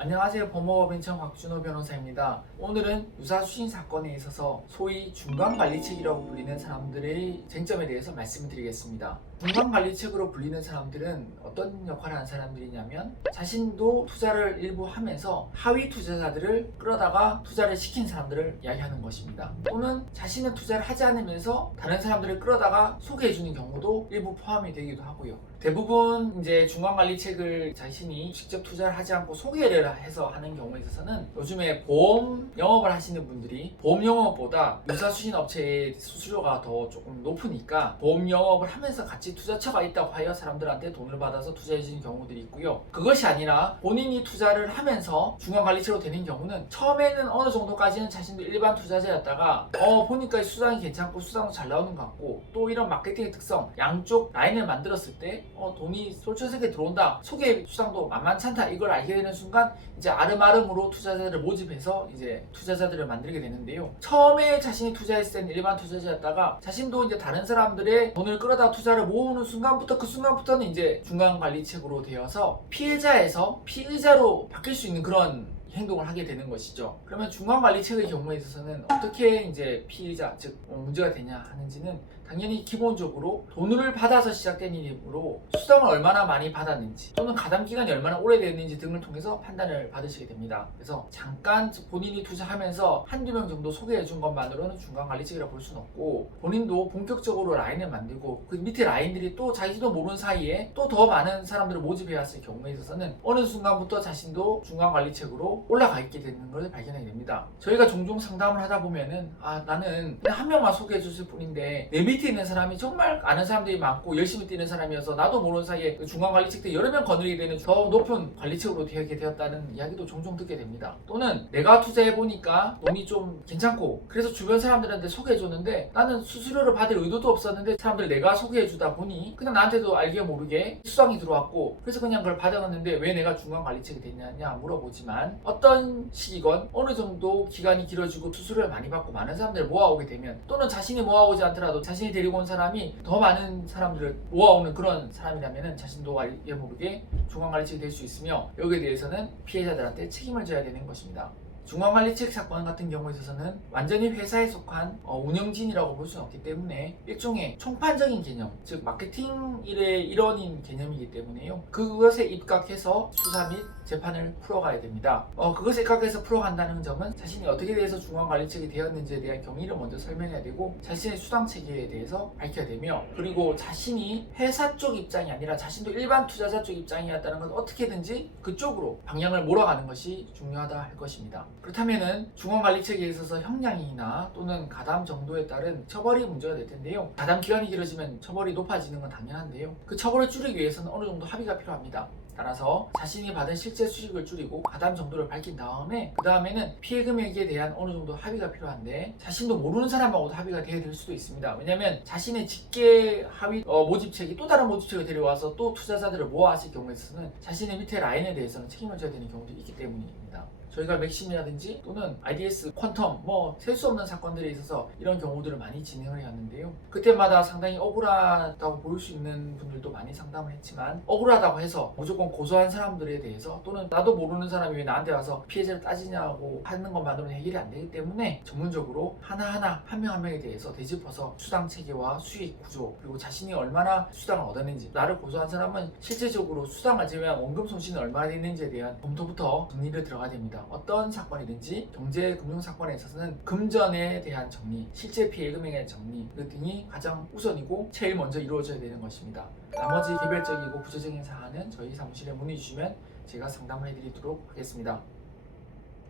안녕하세요. 법무법인청 곽준호 변호사입니다. 오늘은 유사수신 사건에 있어서 소위 중간관리책이라고 불리는 사람들의 쟁점에 대해서 말씀을 드리겠습니다. 중간관리책으로 불리는 사람들은 어떤 역할을 하는 사람들이냐면 자신도 투자를 일부 하면서 하위 투자자들을 끌어다가 투자를 시킨 사람들을 이야기하는 것입니다. 또는 자신은 투자를 하지 않으면서 다른 사람들을 끌어다가 소개해주는 경우도 일부 포함이 되기도 하고요. 대부분 이제 중간관리책을 자신이 직접 투자를 하지 않고 소개를 해서 하는 경우에 있어서는 요즘에 보험 영업을 하시는 분들이 보험 영업보다 유사수신 업체의 수수료가 더 조금 높으니까 보험 영업을 하면서 같이 투자처가 있다고 하여 사람들한테 돈을 받아서 투자해 주는 경우들이 있고요. 그것이 아니라 본인이 투자를 하면서 중간관리책으로 되는 경우는 처음에는 어느 정도까지는 자신도 일반 투자자였다가 보니까 수당이 괜찮고 수당도 잘 나오는 것 같고 또 이런 마케팅의 특성 양쪽 라인을 만들었을 때 돈이 솔솔하게 들어온다, 소개 수당도 만만찮다, 이걸 알게 되는 순간 이제 아름아름으로 투자자들을 모집해서 이제 투자자들을 만들게 되는데요. 처음에 자신이 투자했을 때는 일반 투자자였다가 자신도 이제 다른 사람들의 돈을 끌어다 투자를 모으는 순간부터 그 순간부터는 이제 중간관리책으로 되어서 피해자에서 피의자로 바뀔 수 있는 그런 행동을 하게 되는 것이죠. 그러면 중간관리책의 경우에 있어서는 어떻게 이제 피의자, 즉 문제가 되냐 하는지는 당연히 기본적으로 돈을 받아서 시작된 일이므로 수당을 얼마나 많이 받았는지 또는 가담 기간이 얼마나 오래됐는지 등을 통해서 판단을 받으시게 됩니다. 그래서 잠깐 본인이 투자하면서 한두 명 정도 소개해 준 것만으로는 중간관리책이라고 볼 수는 없고, 본인도 본격적으로 라인을 만들고 그 밑에 라인들이 또 자기도 모르는 사이에 또 더 많은 사람들을 모집해 왔을 경우에 있어서는 어느 순간부터 자신도 중간관리책으로 올라가 있게 되는 것을 발견하게 됩니다. 저희가 종종 상담을 하다 보면은 나는 그냥 한 명만 소개해 줬을 뿐인데 내 밑에 있는 사람이 정말 아는 사람들이 많고 열심히 뛰는 사람이어서 나도 모르는 사이에 중간관리책 때 여러 명 거느리게 되는 더 높은 관리책으로 되게 되었다는 이야기도 종종 듣게 됩니다. 또는 내가 투자해 보니까 돈이 좀 괜찮고 그래서 주변 사람들한테 소개해 줬는데 나는 수수료를 받을 의도도 없었는데 사람들 내가 소개해 주다 보니 그냥 나한테도 알게 모르게 수당이 들어왔고 그래서 그냥 그걸 받아갔는데 왜 내가 중간관리책이 됐느냐 물어보지만 어떤 시기건 어느 정도 기간이 길어지고 수수료를 많이 받고 많은 사람들을 모아오게 되면 또는 자신이 모아오지 않더라도 자신이 데리고 온 사람이 더 많은 사람들을 모아오는 그런 사람이라면 자신도 알게 모르게 중간관리책이 될 수 있으며 여기에 대해서는 피해자들한테 책임을 져야 되는 것입니다. 중간관리책 사건 같은 경우에 있어서는 완전히 회사에 속한 운영진이라고 볼 수는 없기 때문에 일종의 총판적인 개념, 즉 마케팅 일의 일원인 개념이기 때문에요. 그것에 입각해서 수사 및 재판을 풀어가야 됩니다. 그것에 입각해서 풀어간다는 점은 자신이 어떻게 돼서 중간관리책이 되었는지에 대한 경위를 먼저 설명해야 되고 자신의 수당 체계에 대해서 밝혀야 되며, 그리고 자신이 회사 쪽 입장이 아니라 자신도 일반 투자자 쪽 입장이었다는 걸 어떻게든지 그쪽으로 방향을 몰아가는 것이 중요하다 할 것입니다. 그렇다면은 중간관리책에 있어서 형량이나 또는 가담 정도에 따른 처벌이 문제가 될 텐데요. 가담 기간이 길어지면 처벌이 높아지는 건 당연한데요. 그 처벌을 줄이기 위해서는 어느 정도 합의가 필요합니다. 따라서 자신이 받은 실제 수익을 줄이고 가담 정도를 밝힌 다음에 그 다음에는 피해 금액에 대한 어느 정도 합의가 필요한데 자신도 모르는 사람하고도 합의가 돼야 될 수도 있습니다. 왜냐하면 자신의 직계 하위 모집책이 또 다른 모집책을 데려와서 또 투자자들을 모아왔을 경우에 있어서는 자신의 밑에 라인에 대해서는 책임을 져야 되는 경우도 있기 때문입니다. 저희가 맥심이라든지 또는 IDS, 퀀텀 셀 수 없는 사건들에 있어서 이런 경우들을 많이 진행을 해왔는데요. 그때마다 상당히 억울하다고 보일 수 있는 분들도 많이 상담을 했지만 억울하다고 해서 무조건 고소한 사람들에 대해서 또는 나도 모르는 사람이 왜 나한테 와서 피해자를 따지냐고 하는 것만으로는 해결이 안 되기 때문에 전문적으로 하나하나 한 명 한 명에 대해서 되짚어서 수당 체계와 수익 구조 그리고 자신이 얼마나 수당을 얻었는지, 나를 고소한 사람은 실제적으로 수당을 제외한 원금 손실은 얼마나 됐는지에 대한 검토부터 정리를 들어가야 됩니다. 어떤 사건이든지 경제 금융 사건에 있어서는 금전에 대한 정리, 실제 피해 금액에 대한 정리 등이 가장 우선이고 제일 먼저 이루어져야 되는 것입니다. 나머지 개별적이고 구체적인 사안은 저희 사무실에 문의 주시면 제가 상담을 해드리도록 하겠습니다.